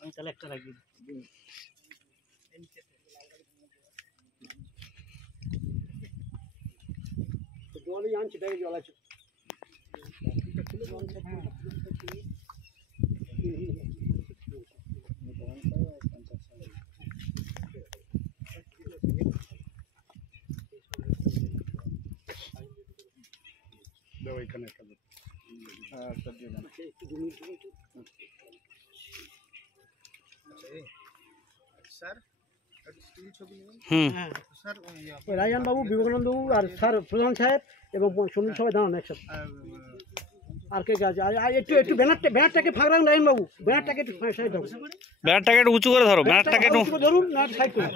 আমি তাহলে একটা রাখি। জলই আনছি, তাই জল আছে। এখানে একটা রায়জান বাবু, বিবেকানন্দ বাবু আর স্যার প্রধান সাহেব এবং সন্দীপ সবাই দাঁড়ান একসাথে। আর কে আছে? একটু একটু ব্যানারটাকে ফাঁক রাখুন রায়জান বাবু, ব্যানারটাকে একটু সাইড ধরুন, ব্যানারটাকে একটু উঁচু করে ধরো, ব্যানারটাকে একটু ধরুন না সাইড করুন।